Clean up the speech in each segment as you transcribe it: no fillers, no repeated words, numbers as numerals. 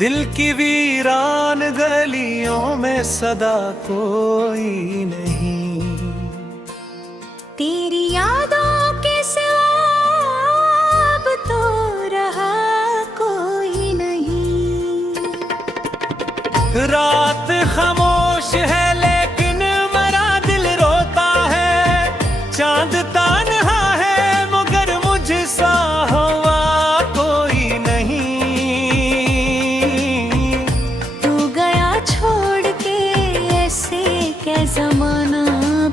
दिल की वीरान गलियों में सदा कोई नहीं, तेरी यादों के सिवा अब तो रहा कोई नहीं। रात खामोश है लेकिन मेरा दिल रोता है, चांद तन्हा है मगर मुझसा हवा कोई नहीं। तू गया छोड़ के ऐसे क्या जमाना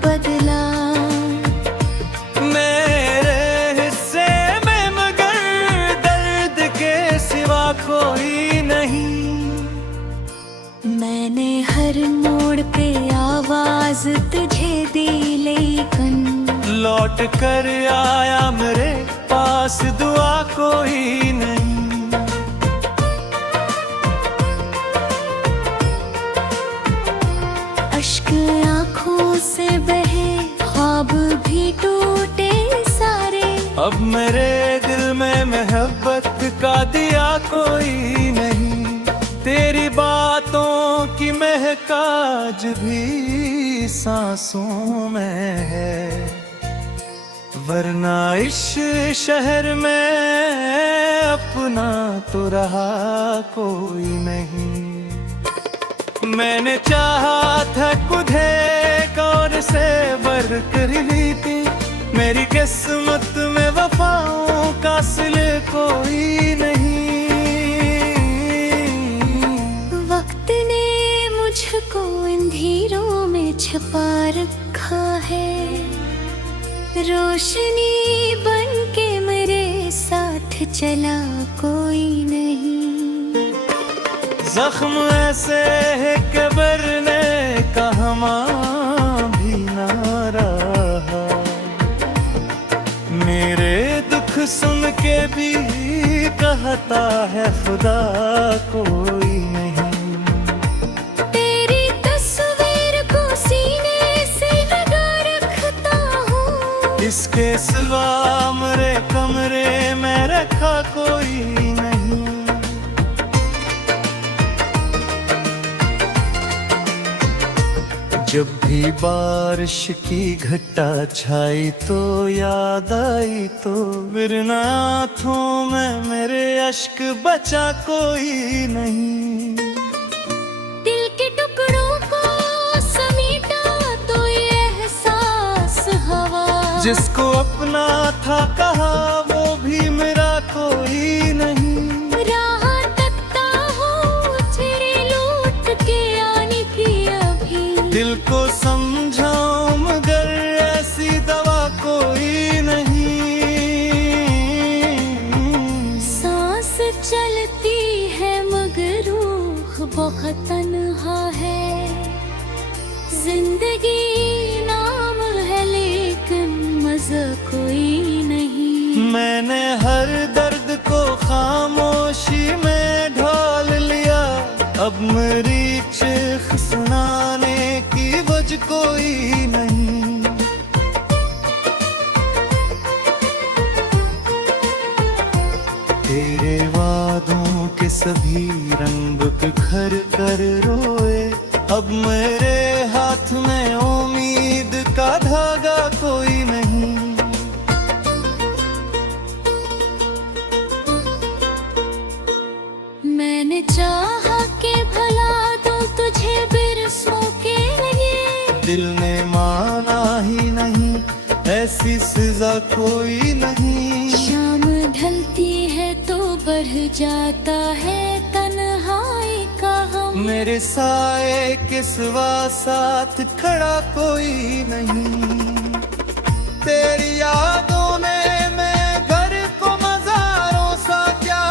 बदला, मेरे हिस्से में मगर दर्द के सिवा कोई नहीं। मैंने हर मोड़ पे आवाज तुझे दी लेकिन लौट कर आया मेरे पास दुआ कोई नहीं। अश्क आँखों से बहे ख्वाब भी टूटे सारे, अब मेरे दिल में मोहब्बत का दिया कोई नहीं। तेरी बातों की महकाज भी सांसों में है, वरना इस शहर में अपना तो रहा कोई नहीं। मैंने चाहा था खुद कौन से बरकर ली थी, मेरी किस्मत में वफाओं का सिले कोई नहीं। वक्त ने मुझको अंधेरों में छुपा रखा है, रोशनी बन के मेरे साथ चला कोई नहीं। जख्म ऐसे है कि भरने का हमा भी ना रहा, मेरे दुख सुन के भी कहता है खुदा कोई नहीं। तेरी तस्वीर को सीने से लगा रखता हूँ, इसके सिवा मेरे कमरे में रखा कोई नहीं। जब भी बारिश की घटा छाई तो याद आई तो बिरना आँखों में मेरे अश्क बचा कोई नहीं। दिल के टुकड़ों को समेटा तो ये एहसास हवा, जिसको अपना था कहा वो भी मेरा कोई नहीं। राह तकता हूँ तेरे लौट के आने की अभी, दिल को समझाऊं मगर ऐसी दवा कोई नहीं। सांस चलती है मगर रूह बहुत तन्हा है, जिंदगी नाम है लेकिन मजा कोई नहीं। मैंने हर दर्द को खामोशी में ढाल लिया, अब मेरी चीख सुनाने की वजह कोई नहीं। तेरे वादों के सभी रंग बिखर कर रोए, अब मेरे हाथ में उम्मीद का धागा कोई नहीं। मैंने चाहा कि भला दो तुझे बिरसों के लिए, दिल ने माना ही नहीं, ऐसी सजा कोई नहीं। शाम ढलती है तो बढ़ जाता है तन्हाई का गम, मेरे साए के सिवा साथ खड़ा कोई नहीं। तेरी यादों ने मैं घर को मज़ारों सा क्या,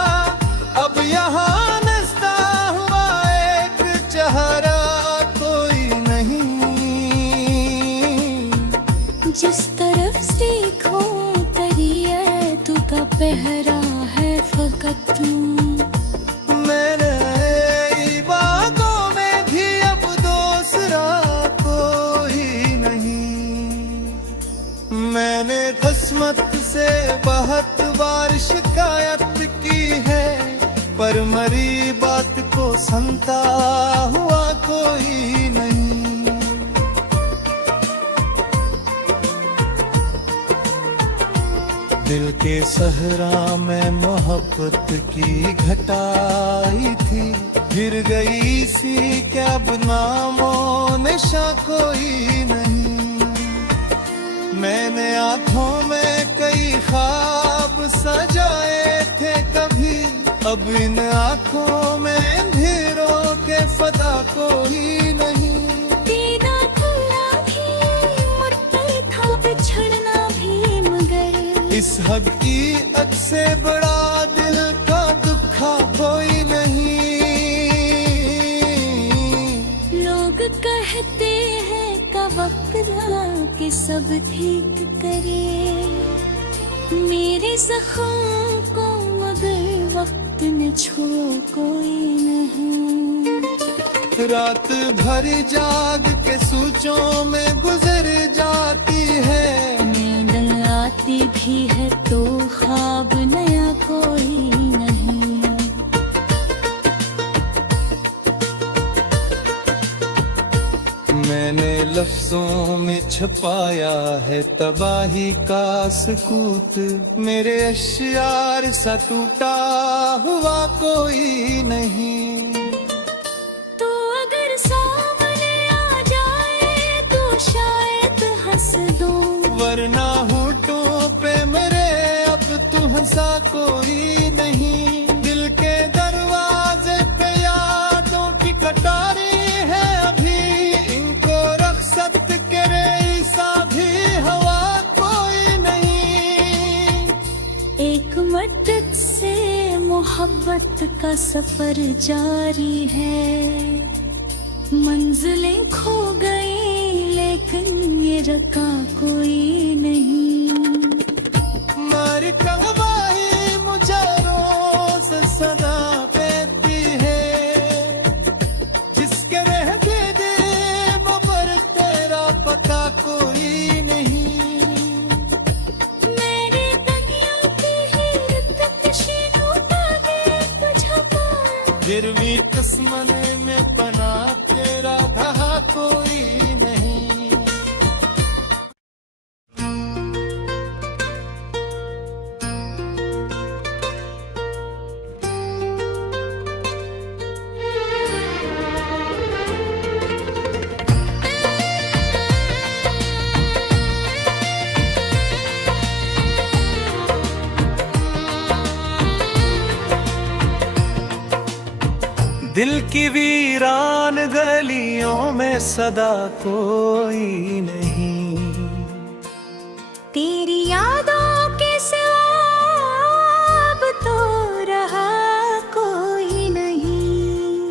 अब यहाँ नस्ता हुआ एक चेहरा कोई नहीं। जिस तरफ से देखो तेरी तू का पहरा है फकत तू। मैंने बातों में भी अब दूसरा कोई नहीं। मैंने किस्मत से बहुत बार शिकायत की है, पर मरी बात को सुनता हुआ कोई नहीं। दिल के सहरा में मोहब्बत की घटाई थी, गिर गई सी क्या नामो निशा कोई नहीं। मैंने आंखों में कई ख्वाब सजाए थे कभी, अब इन आंखों में अंधेरों के फदा कोई नहीं। तेरा खुला भी मुड़ता था बिछड़ना भी, मगर इस हक की अक से बड़ा दिल का दुखा कोई नहीं। लोग कहते हैं का वक्त के सब ठीक करे मेरे जख्म को, मगर वक्त ने छुआ कोई नहीं। रात भर जाग के सोचों में गुजर जाती है, नींद आती भी है तो ख्वाब नया कोई नहीं। मैंने लफ्जों में छुपाया है तबाही का सकूत, मेरे अश्यार सा टूटा हुआ कोई नहीं। तो अगर सामने आ जाए तो शायद हंस दो, वरना होठों पे मेरे अब तू हंसा कोई नहीं। दिल के दरवाजे पे यादों की कटारी है अभी, इनको रख्सत करे सा भी हवा कोई नहीं। एक मदद से मोहब्बत का सफर जारी है, मंजिलें खो गई लेकिन ये रका कोई नहीं। मर कहवाई मुझे रोज सदा देती है, जिसके रहते दे वो पर तेरा पता कोई नहीं। मेरी दुनिया की हीरत शीनों का दे तुझे पार, गिरवी तस्मने में पना तेरा कहा कोई नहीं। दिल की वीरान गलियों में सदा कोई नहीं। तेरी यादों के सिवा अब तो रहा कोई नहीं।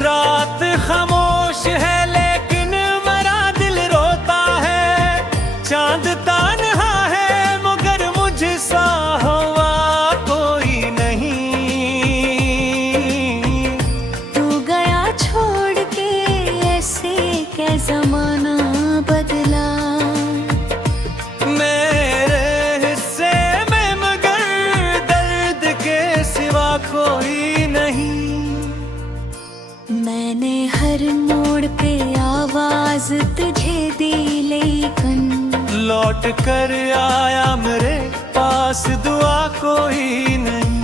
रात खामोश है लेकिन मेरा दिल रोता है, चांद तान्हा है मगर मुझसा हवा कोई नहीं। तू गया छोड़ के ऐसे क्या जमाना बदला, मेरे हिस्से में मगर दर्द के सिवा कोई नहीं। मैंने हर मोड़ पे आवाज तुझे दी लेकिन लौट कर आया मेरे पास दुआ कोई नहीं।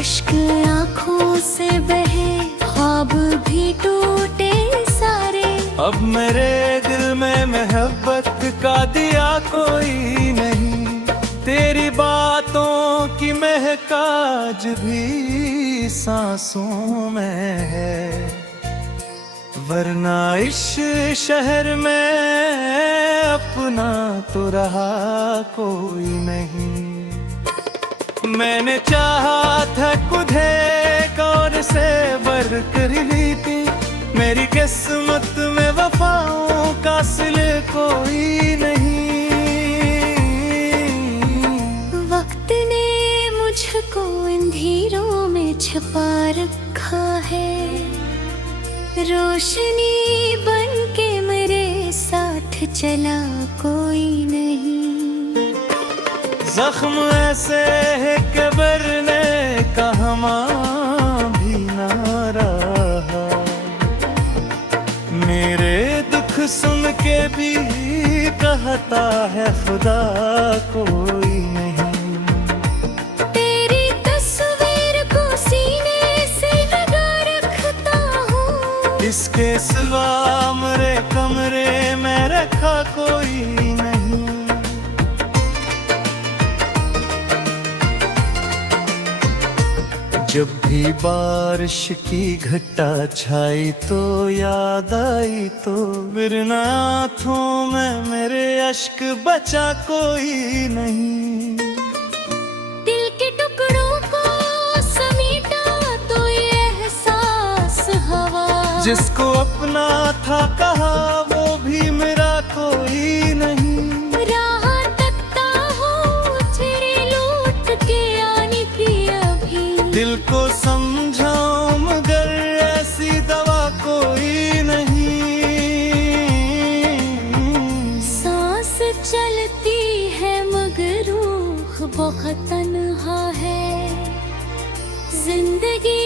अश्क आंखों से बहे ख्वाब भी टूटे सारे, अब मेरे दिल में मोहब्बत का दिया कोई नहीं। तेरी बातों की महकाज भी सांसों में है, वरना इस शहर में अपना तो रहा कोई नहीं। मैंने चाहा था खुदे कौन से बर कर ली थी, मेरी किस्मत में वफाओं का सिले कोई नहीं। वक्त ने मुझको अंधेरों में छुपा रखा है, रोशनी बन के मेरे साथ चला कोई नहीं। जख्म ऐसे है कि भरने का हमा भी ना रहा, मेरे दुख सुन के भी कहता है खुदा कोई नहीं। तेरी तस्वीर को सीने से लगा रखता हूँ, इसके सिवा मेरे कमरे में रखा कोई नहीं। जब भी बारिश की घटा छाई तो याद आई तो, वरना आँखों में मेरे अश्क बचा कोई नहीं। दिल के टुकड़ों को समेटा तो ये एहसास हवा, जिसको अपना था कहा वो भी मेरा कोई नहीं। राह तकता हूँ तेरे लौट के आने की अभी, दिल को समझाऊं मगर ऐसी दवा कोई नहीं। सांस चलती है मगर रूह बहुत तन्हा है, जिंदगी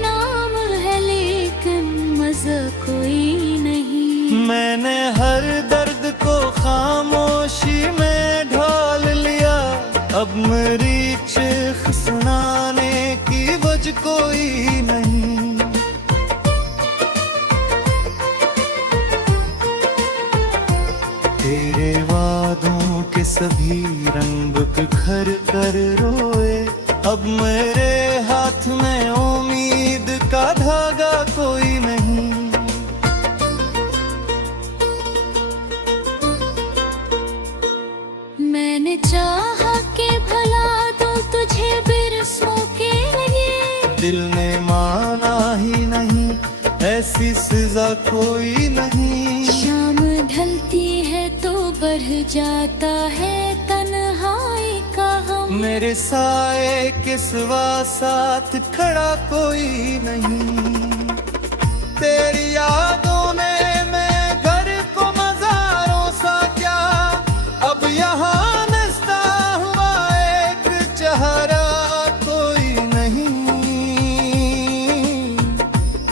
नाम है लेकिन मजा कोई नहीं। मैंने हर दर्द को खामोशी में ढाल लिया, अब मेरी चीख सुनाने की वजह कोई नहीं। तेरे वादों के सभी रंग बिखर कर रोए, अब मेरे हाथ में उम्मीद का धागा कोई नहीं। मैंने चाहा कि भला दो तुझे बिरसों के लिए, दिल ने माना ही नहीं, ऐसी सजा कोई नहीं। शाम ढलती है तो बढ़ जाता है तन्हाई का गम, मेरे साए के सिवा साथ खड़ा कोई नहीं। तेरी यादों ने मैं घर को मज़ारों सा क्या, अब यहाँ नस्ता हुआ एक चेहरा कोई नहीं।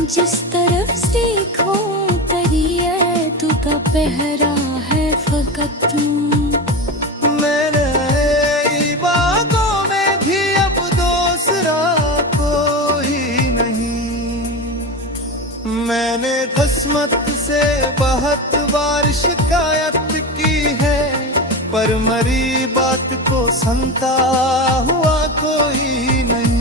जिस तरफ से खोतरी है तू का पहरा है फकत तू। मेरे बातों में भी अब दूसरा कोई नहीं। मैंने किस्मत से बहुत बार शिकायत की है, पर मरी बात को सुनता हुआ कोई नहीं।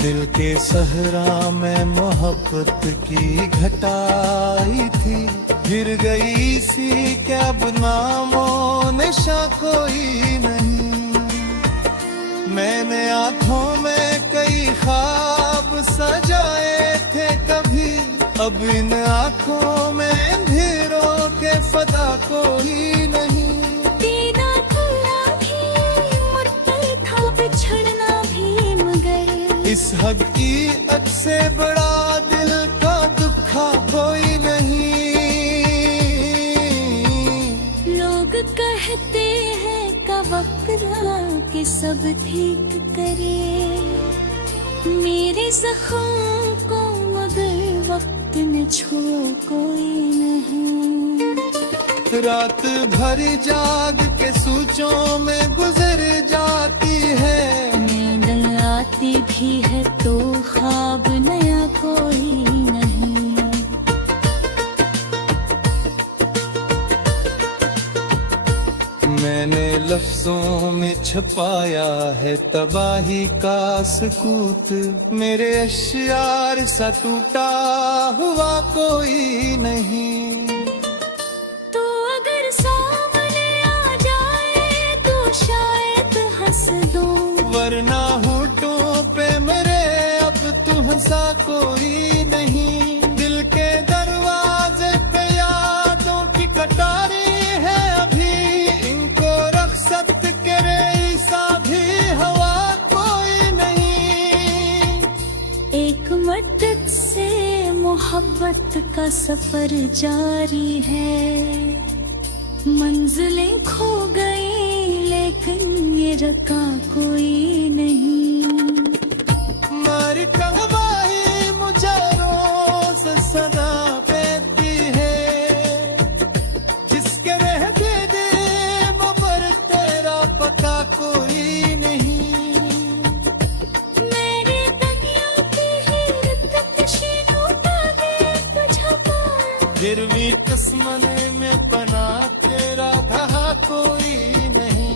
दिल के सहरा में मोहब्बत की घटाई थी, गिर गई सी क्या नामो निशा कोई नहीं। मैंने आँखों में कई ख्वाब सजाए थे कभी, अब इन आँखों में अंधेरों के फदा कोई नहीं। देना खुला भी मुर्तल था बिछड़ना भी मगर, इस हकीकत से बड़ा दिल का दुखा कोई नहीं। लोग कहते हैं का वक्त के सब ठीक करे मेरे जख्म को, मगर वक्त न छोड़ कोई नहीं। रात भर जाग के सोचों में गुजर जाती है, नींद आती भी है तो ख्वाब नया कोई नहीं। मैंने लफ्जों में छपाया है तबाही का सकूत, मेरे अश्यार सा टूटा हुआ कोई नहीं। तो अगर सामने आ जाए तो शायद हंस दो, वरना होठों पे मेरे अब तू हंसा कोई नहीं। दिल के दरवाजे पे यादों की कटारी है अभी, इनको रखसत करे ईसा भी हवा कोई नहीं। एक मदद मोहब्बत का सफर जारी है। मंजिलें खो गई लेकिन ये रखा कोई नहीं। मारी कलवाही मुझे रोज सदा देती है, जिसके रहते दे वो पर तेरा पता कोई नहीं। मेरी दुनिया की हीरत तशीनों का दे तुझे पार। गिरवी तस्मने में बना तेरा कहा कोई नहीं।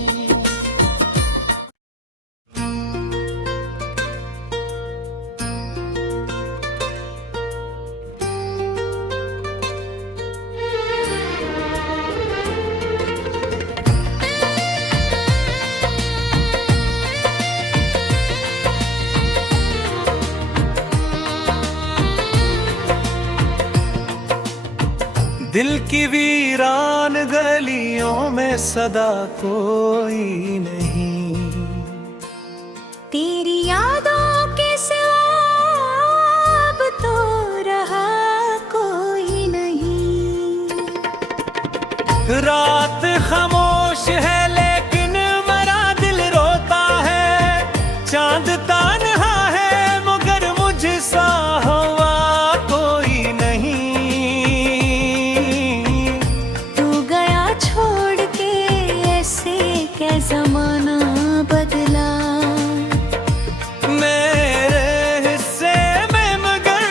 दिल की वीरान गलियों में सदा कोई नहीं। तेरी यादों के सिवा अब तो रहा कोई नहीं। रात खामोश है लेकिन मेरा दिल रोता है। चांद तान्हा है मगर मुझसा हवा कोई नहीं। छोड़ के ऐसे क्या जमाना बदला। मेरे हिस्से में मगर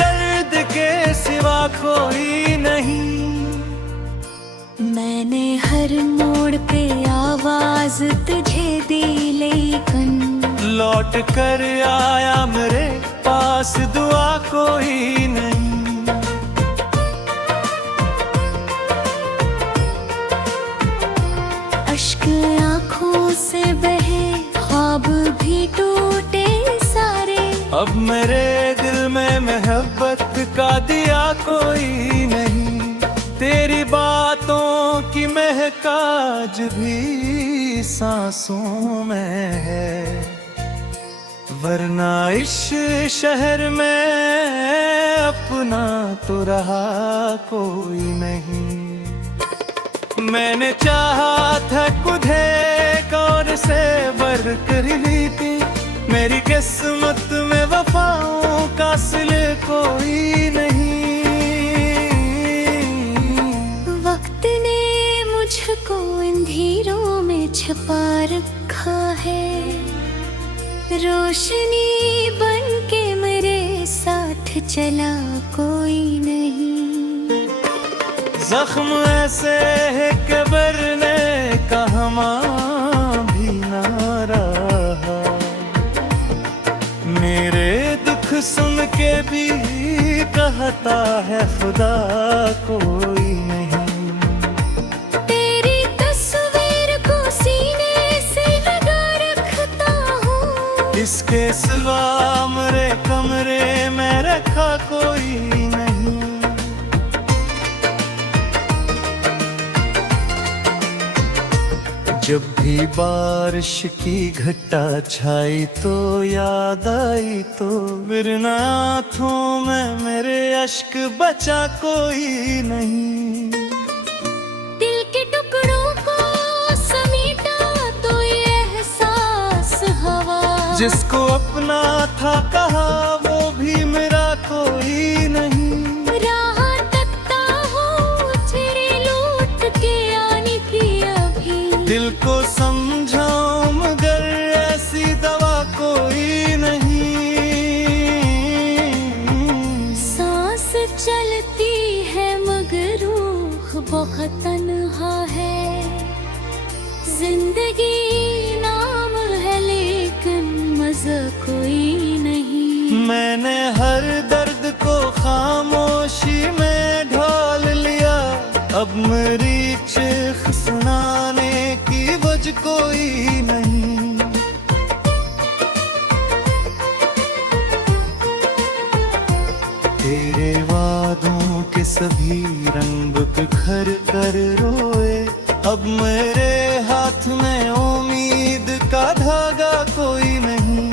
दर्द के सिवा कोई नहीं। मैंने हर मोड़ पे आवाज तुझे दी लेकिन लौट कर आया मेरे पास दुआ कोई नहीं। अश्क आँखों से बहे ख्वाब भी टूटे सारे। अब मेरे दिल में मोहब्बत का दिया कोई नहीं। तेरी बातों की महकाज भी सांसों में है, वरना इस शहर में अपना तो रहा कोई नहीं। मैंने चाहा था खुद कौन से बर कर ली थी। मेरी किस्मत में वफाओं का सिले कोई नहीं। वक्त ने मुझको अंधेरों में छुपा रखा है। रोशनी बन के मेरे साथ चला कोई नहीं। जख्म ऐसे है कि भरने का हमा भी ना रहा। मेरे दुख सुन के भी कहता है खुदा कोई नहीं। तेरी तस्वीर को सीने से लगा रखता हूँ। इसके सिवा मेरे कमरे में रखा कोई नहीं। जब भी बारिश की घटा छाई तो याद आई तो बिरना आँखों में मेरे अश्क बचा कोई नहीं। दिल के टुकड़ों को समेटा तो ये एहसास हवा। जिसको अपना था कहा वो भी मेरा कोई नहीं। राह तकता हूँ तेरे लौट के आने की अभी। दिल को समझाऊं मगर ऐसी दवा कोई नहीं। सांस चलती है मगर रूह बहुत तन्हा है। जिंदगी नाम है लेकिन मजा कोई नहीं। मैंने हर दर्द को खामोशी में ढाल लिया। अब मेरी चीख सुनाने की वजह कोई नहीं। तेरे वादों के सभी रंग बिखर कर रोए। अब मेरे हाथ में उम्मीद का धागा कोई नहीं।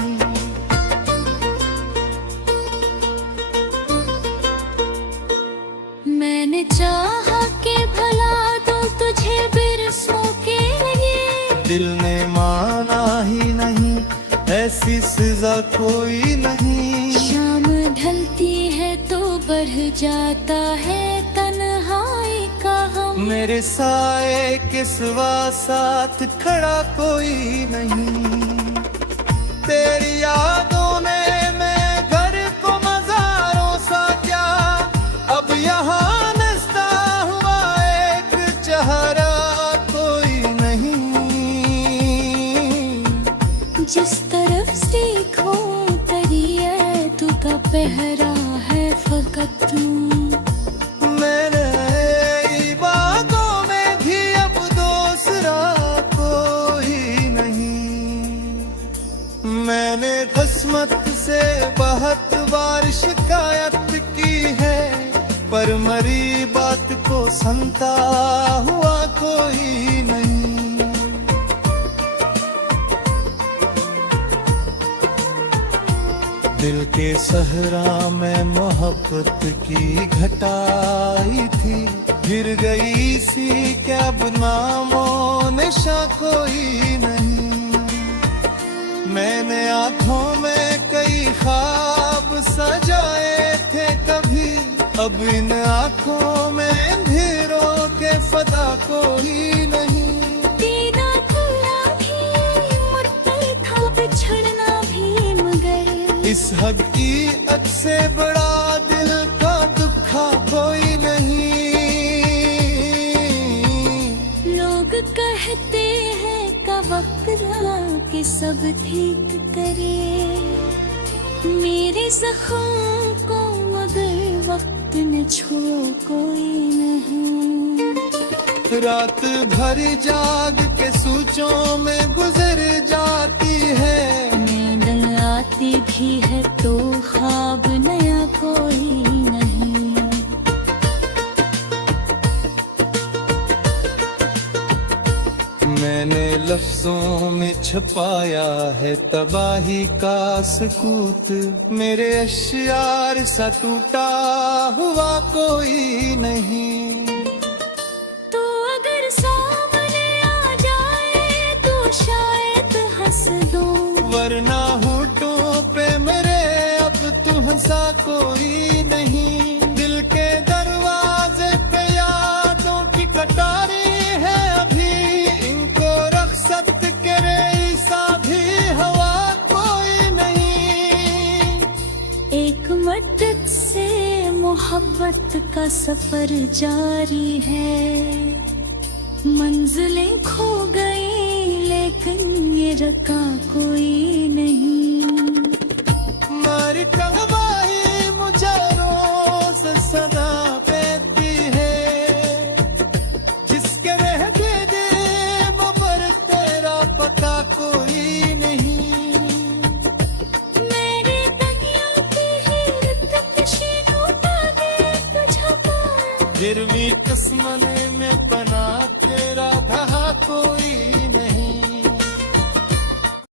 ऐसी सजा कोई नहीं। शाम ढलती है तो बढ़ जाता है तन्हाई का हम। मेरे साए के सिवा साथ खड़ा कोई नहीं। तेरी यादों ने मैं घर को मज़ारों सा क्या, अब यहाँ नस्ता हुआ एक चेहरा कोई नहीं। जिस तरफ से देखो तबीयत का पहरा है फकत तू। मैंने बातों में भी अब दूसरा कोई नहीं। मैंने किस्मत से बहुत बार शिकायत की है, पर मरी बात को सुनता हुआ कोई नहीं। दिल के सहरा में मोहब्बत की घटाई थी, गिर गई सी क्या नामो निशा कोई नहीं। मैंने आंखों में कई ख्वाब सजाए थे कभी, अब इन आंखों में अंधेरों के फदा कोई नहीं। तेरा खुला भी मुड़ता था बिछड़ना भी, मगर इस हकीकत से बड़ा दिल का दुखा कोई नहीं। लोग कहते हैं का वक्त के सब ठीक करे मेरे जख्म को, मगर वक्त न छोड़ कोई नहीं। रात भर जाग के सोचों में गुजर जाती है, नींद आती भी है तो ख्वाब नया कोई नहीं। मैंने लफ्जों में छुपाया है तबाही का सकूत, मेरे अश्यार सा टूटा हुआ कोई नहीं। तो अगर सामने आ जाए तो शायद हंस दो, वरना होठों पे मेरे अब तू हंसा कोई नहीं। दिल के दरवाजे पे यादों की कटारी है अभी, इनको रखसत करे सा भी हवा कोई नहीं। एक मदद से मोहब्बत का सफर जारी है, मंजिलें खो गई लेकिन ये रका कोई नहीं। मारी कहवाई मुझे रोज सदा देती है, जिसके रहते दे वो पर तेरा पता कोई नहीं। मेरी दुनिया की हिरत शीनों का दे तुझको, फिर भी तस्मने में